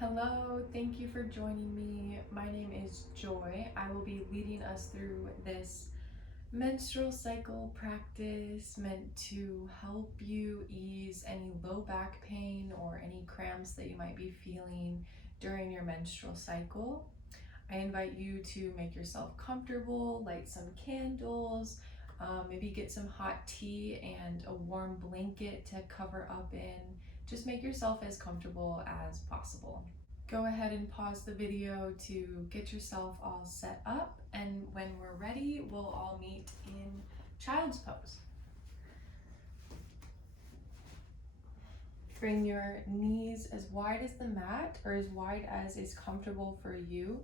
Hello, thank you for joining me. My name is Joy. I will be leading us through this menstrual cycle practice meant to help you ease any low back pain or any cramps that you might be feeling during your menstrual cycle. I invite you to make yourself comfortable, light some candles, maybe get some hot tea and a warm blanket to cover up in. Just make yourself as comfortable as possible. Go ahead and pause the video to get yourself all set up, and when we're ready, we'll all meet in child's pose. Bring your knees as wide as the mat or as wide as is comfortable for you,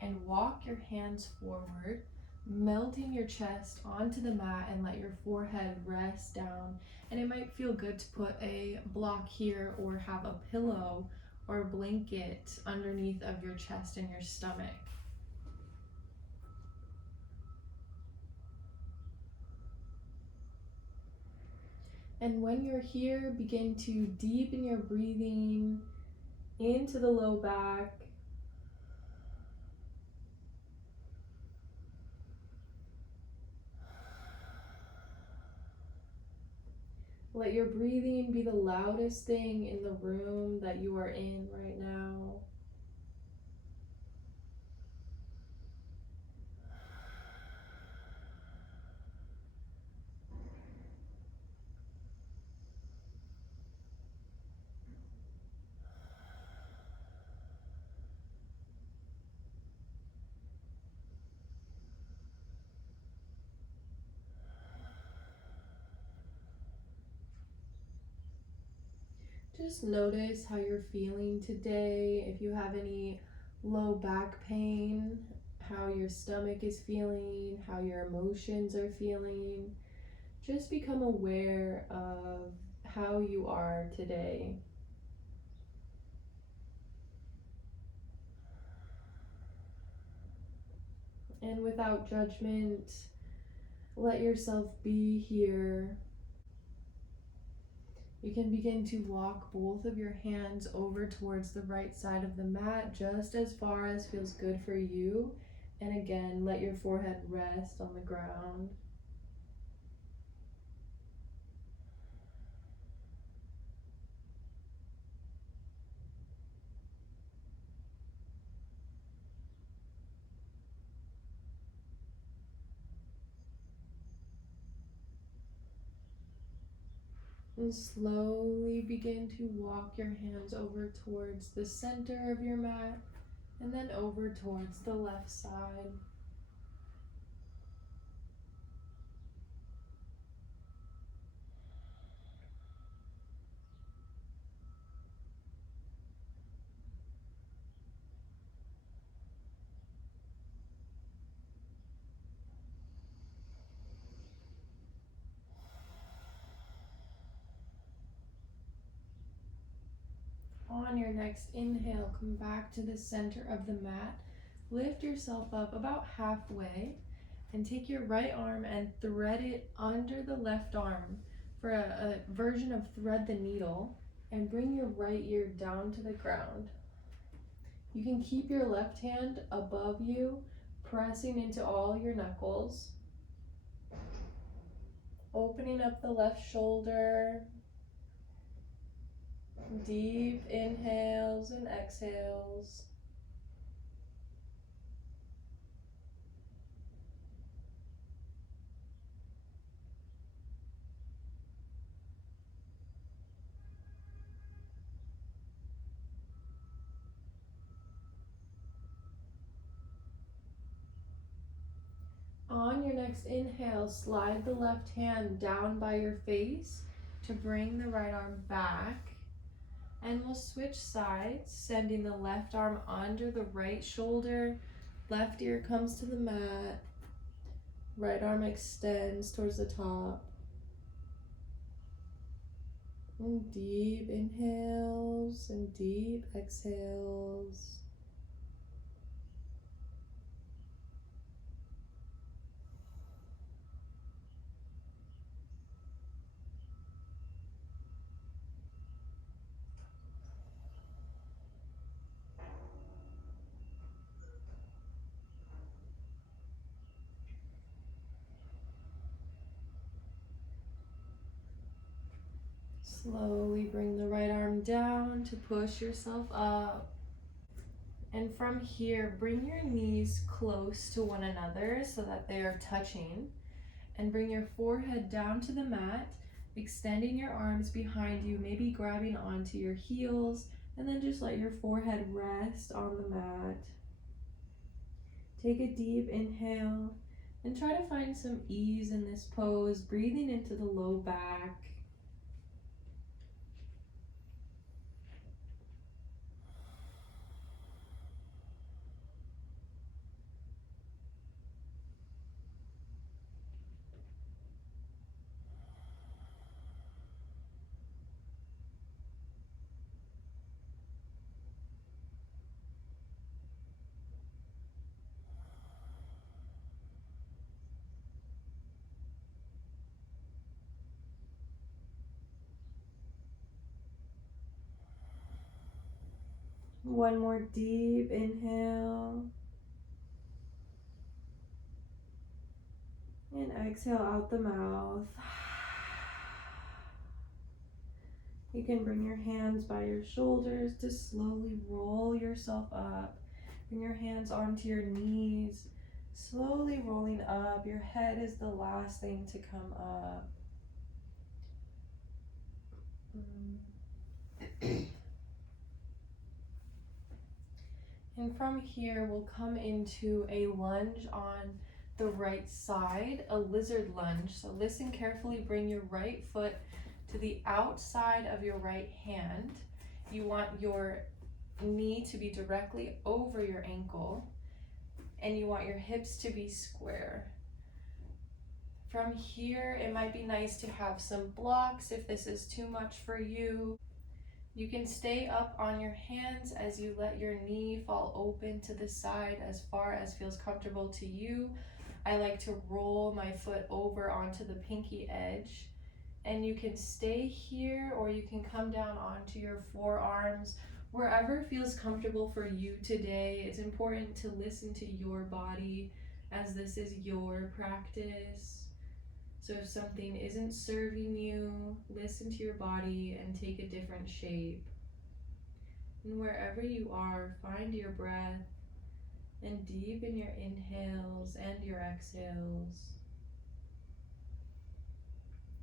and walk your hands forward, melting your chest onto the mat and let your forehead rest down. And it might feel good to put a block here or have a pillow or a blanket underneath of your chest and your stomach. And when you're here, begin to deepen your breathing into the low back. Let your breathing be the loudest thing in the room that you are in right now. Just notice how you're feeling today. If you have any low back pain, how your stomach is feeling, how your emotions are feeling. Just become aware of how you are today. And without judgment, let yourself be here. You can begin to walk both of your hands over towards the right side of the mat, just as far as feels good for you. And again, let your forehead rest on the ground. And slowly begin to walk your hands over towards the center of your mat and then over towards the left side. On your next inhale, come back to the center of the mat. Lift yourself up about halfway and take your right arm and thread it under the left arm for a version of thread the needle, and bring your right ear down to the ground. You can keep your left hand above you, pressing into all your knuckles. Opening up the left shoulder. Deep inhales and exhales. On your next inhale, slide the left hand down by your face to bring the right arm back. And we'll switch sides, sending the left arm under the right shoulder. Left ear comes to the mat. Right arm extends towards the top. And deep inhales and deep exhales. Slowly bring the right arm down to push yourself up. And from here, bring your knees close to one another so that they are touching. And bring your forehead down to the mat, extending your arms behind you, maybe grabbing onto your heels, and then just let your forehead rest on the mat. Take a deep inhale and try to find some ease in this pose, breathing into the low back. One more deep inhale. And exhale out the mouth. You can bring your hands by your shoulders to slowly roll yourself up. Bring your hands onto your knees, slowly rolling up. Your head is the last thing to come up. And from here, we'll come into a lunge on the right side, a lizard lunge. So listen carefully, bring your right foot to the outside of your right hand. You want your knee to be directly over your ankle, and you want your hips to be square. From here, it might be nice to have some blocks if this is too much for you. You can stay up on your hands as you let your knee fall open to the side as far as feels comfortable to you. I like to roll my foot over onto the pinky edge, and you can stay here or you can come down onto your forearms, wherever feels comfortable for you today. It's important to listen to your body as this is your practice. So if something isn't serving you, listen to your body and take a different shape. And wherever you are, find your breath and deepen your inhales and your exhales.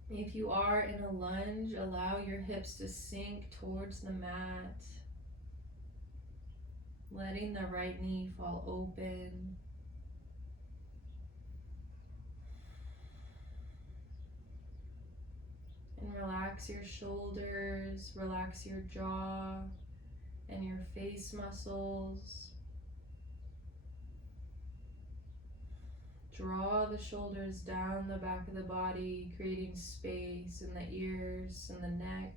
If you are in a lunge, allow your hips to sink towards the mat, letting the right knee fall open. And relax your shoulders, relax your jaw and your face muscles. Draw the shoulders down the back of the body, creating space in the ears and the neck.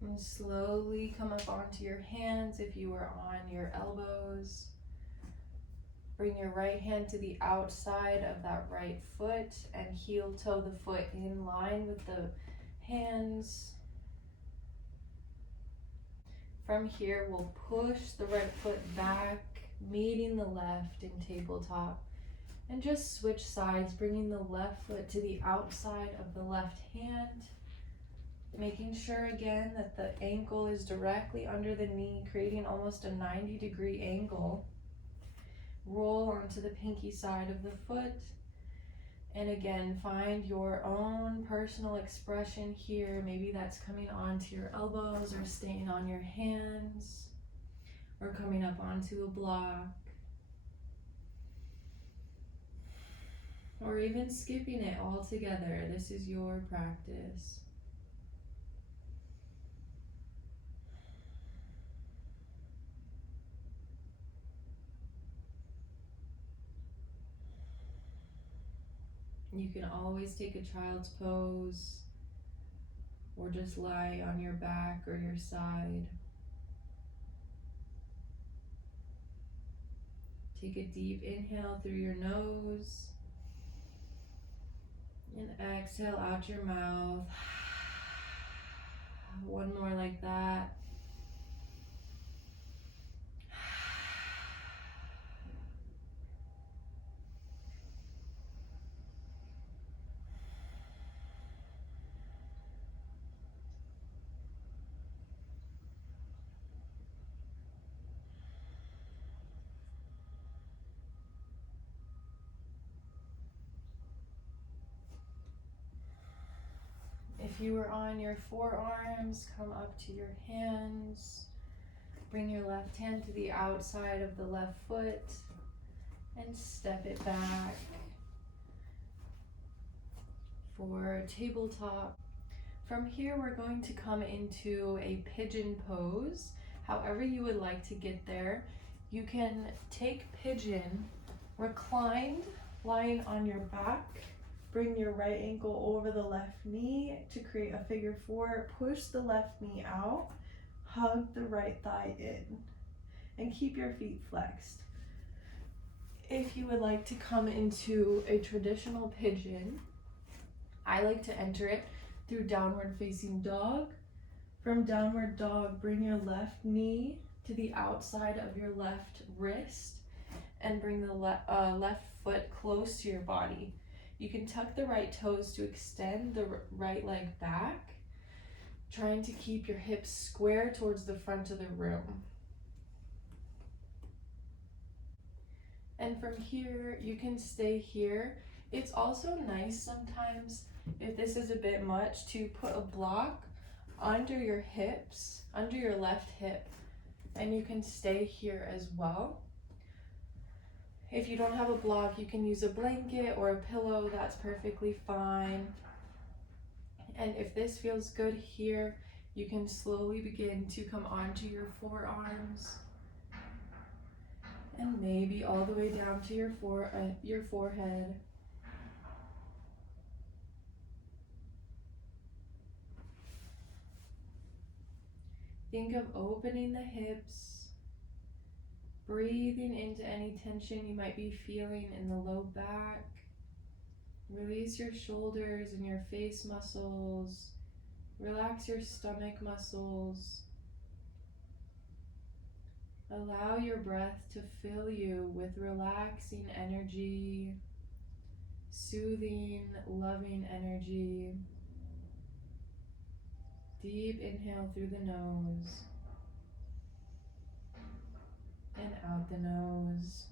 And slowly come up onto your hands if you are on your elbows. Bring your right hand to the outside of that right foot and heel toe the foot in line with the hands. From here, we'll push the right foot back, meeting the left in tabletop. And just switch sides, bringing the left foot to the outside of the left hand. Making sure again that the ankle is directly under the knee, creating almost a 90-degree angle. Roll onto the pinky side of the foot. And again, find your own personal expression here. Maybe that's coming onto your elbows or staying on your hands or coming up onto a block. Or even skipping it altogether. This is your practice. You can always take a child's pose or just lie on your back or your side. Take a deep inhale through your nose and exhale out your mouth. One more like that. If you were on your forearms, come up to your hands. Bring your left hand to the outside of the left foot and step it back for tabletop. From here, we're going to come into a pigeon pose. However you would like to get there, you can take pigeon, reclined, lying on your back. Bring your right ankle over the left knee to create a figure four. Push the left knee out, hug the right thigh in, and keep your feet flexed. If you would like to come into a traditional pigeon, I like to enter it through downward facing dog. From downward dog, bring your left knee to the outside of your left wrist and bring the left foot close to your body. You can tuck the right toes to extend the right leg back, trying to keep your hips square towards the front of the room. And from here, you can stay here. It's also nice sometimes, if this is a bit much, to put a block under your hips, under your left hip, and you can stay here as well. If you don't have a block, you can use a blanket or a pillow, that's perfectly fine. And if this feels good here, you can slowly begin to come onto your forearms and maybe all the way down to your forehead. Think of opening the hips, breathing into any tension you might be feeling in the low back. Release your shoulders and your face muscles. Relax your stomach muscles. Allow your breath to fill you with relaxing energy, soothing, loving energy. Deep inhale through the nose and out the nose.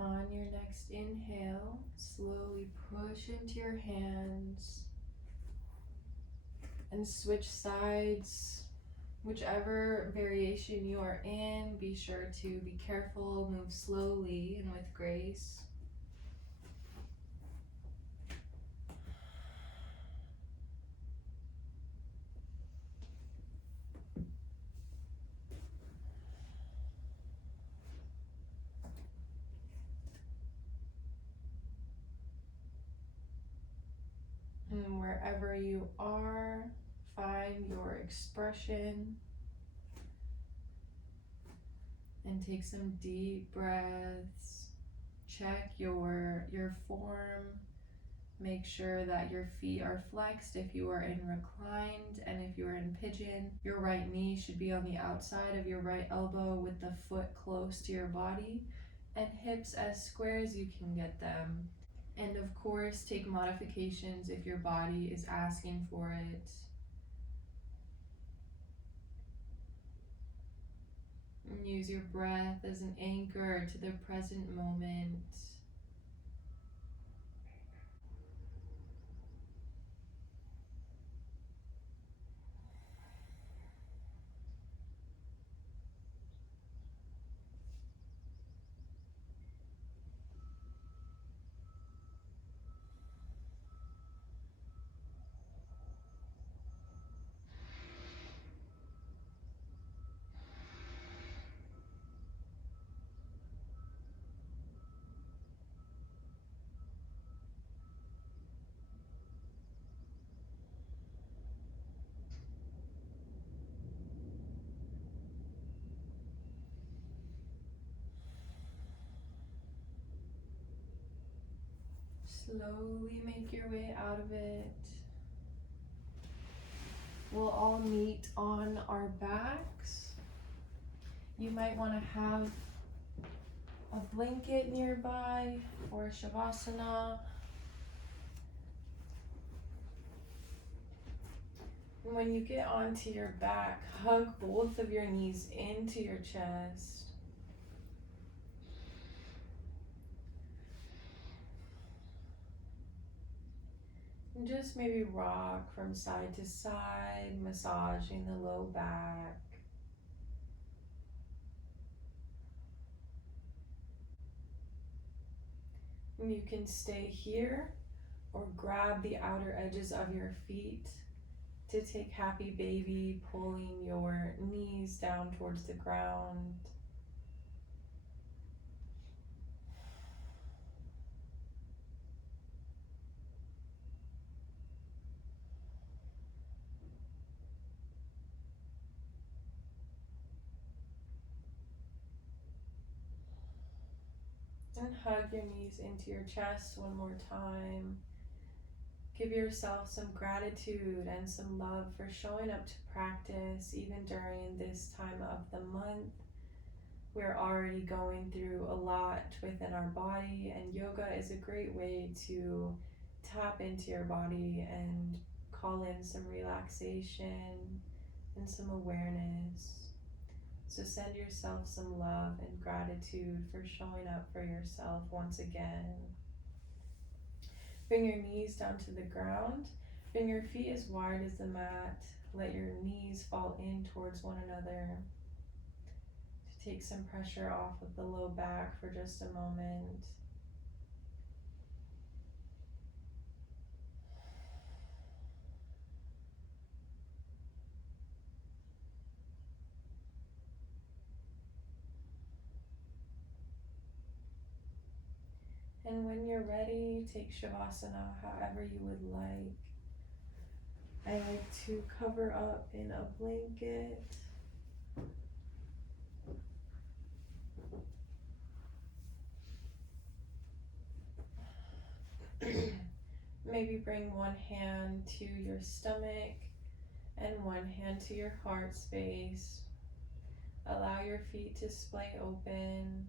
On your next inhale, slowly push into your hands and switch sides. Whichever variation you are in, be sure to be careful, move slowly and with grace. And wherever you are, find your expression and take some deep breaths. Check your form, Make sure that your feet are flexed if you are in reclined, and if you are in pigeon, your right knee should be on the outside of your right elbow with the foot close to your body, and hips as square as you can get them. And of course, take modifications if your body is asking for it. And use your breath as an anchor to the present moment. Slowly make your way out of it. We'll all meet on our backs. You might want to have a blanket nearby for Savasana. And when you get onto your back, hug both of your knees into your chest. And just maybe rock from side to side, massaging the low back. And you can stay here or grab the outer edges of your feet to take happy baby, pulling your knees down towards the ground. And hug your knees into your chest one more time. Give yourself some gratitude and some love for showing up to practice even during this time of the month. We're already going through a lot within our body, and yoga is a great way to tap into your body and call in some relaxation and some awareness. So send yourself some love and gratitude for showing up for yourself once again. Bring your knees down to the ground. Bring your feet as wide as the mat. Let your knees fall in towards one another. To take some pressure off of the low back for just a moment. And when you're ready, take Savasana however you would like. I like to cover up in a blanket. Maybe bring one hand to your stomach and one hand to your heart space. Allow your feet to splay open.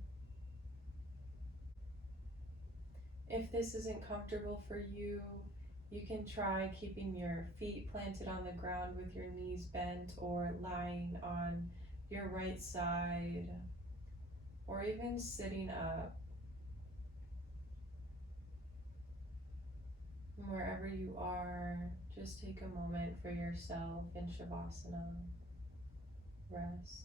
If this isn't comfortable for you, you can try keeping your feet planted on the ground with your knees bent, or lying on your right side, or even sitting up. Wherever you are, just take a moment for yourself in Shavasana. Rest.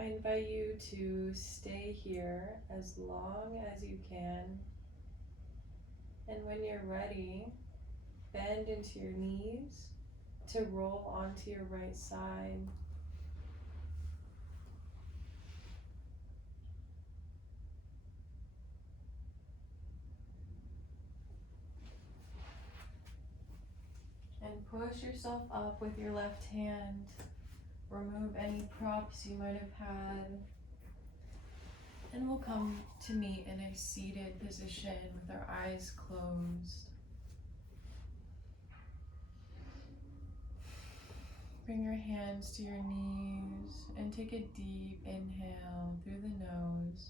I invite you to stay here as long as you can. And when you're ready, bend into your knees to roll onto your right side. And push yourself up with your left hand. Remove any props you might have had. And we'll come to meet in a seated position with our eyes closed. Bring your hands to your knees and take a deep inhale through the nose.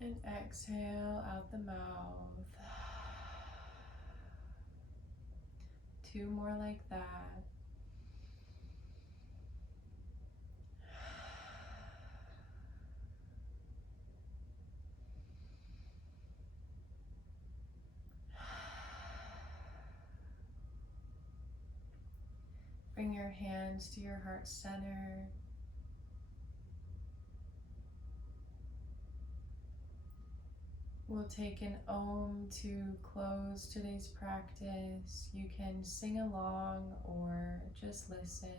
And exhale out the mouth. 2 more like that. Bring your hands to your heart center. We'll take an Om to close today's practice. You can sing along or just listen.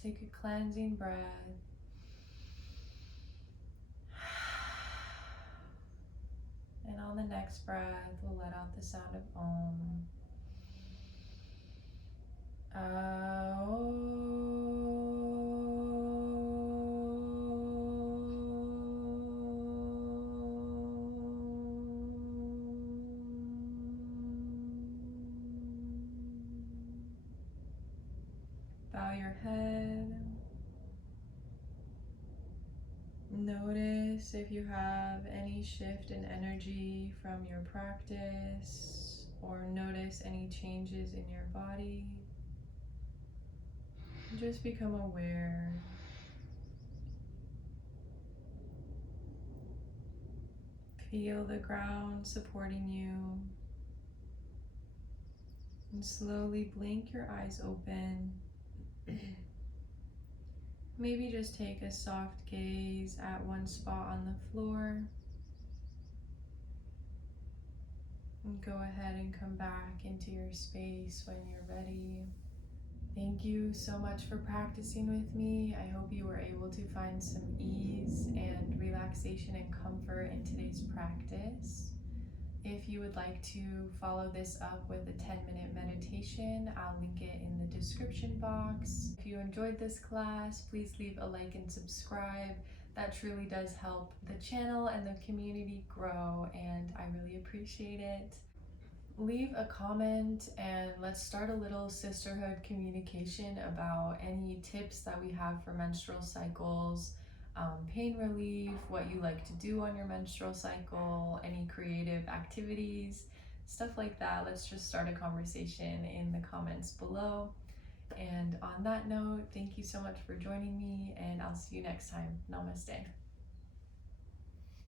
Take a cleansing breath. And on the next breath, we'll let out the sound of Om. Bow your head. Notice if you have any shift in energy from your practice, or notice any changes in your body. Just become aware. Feel the ground supporting you. And slowly blink your eyes open. Maybe just take a soft gaze at one spot on the floor. And go ahead and come back into your space when you're ready. Thank you so much for practicing with me. I hope you were able to find some ease and relaxation and comfort in today's practice. If you would like to follow this up with a 10-minute meditation, I'll link it in the description box. If you enjoyed this class, please leave a like and subscribe. That truly does help the channel and the community grow, and I really appreciate it. Leave a comment and let's start a little sisterhood communication about any tips that we have for menstrual cycles, pain relief, what you like to do on your menstrual cycle, any creative activities, stuff like that. Let's just start a conversation in the comments below. And on that note, thank you so much for joining me, and I'll see you next time. Namaste.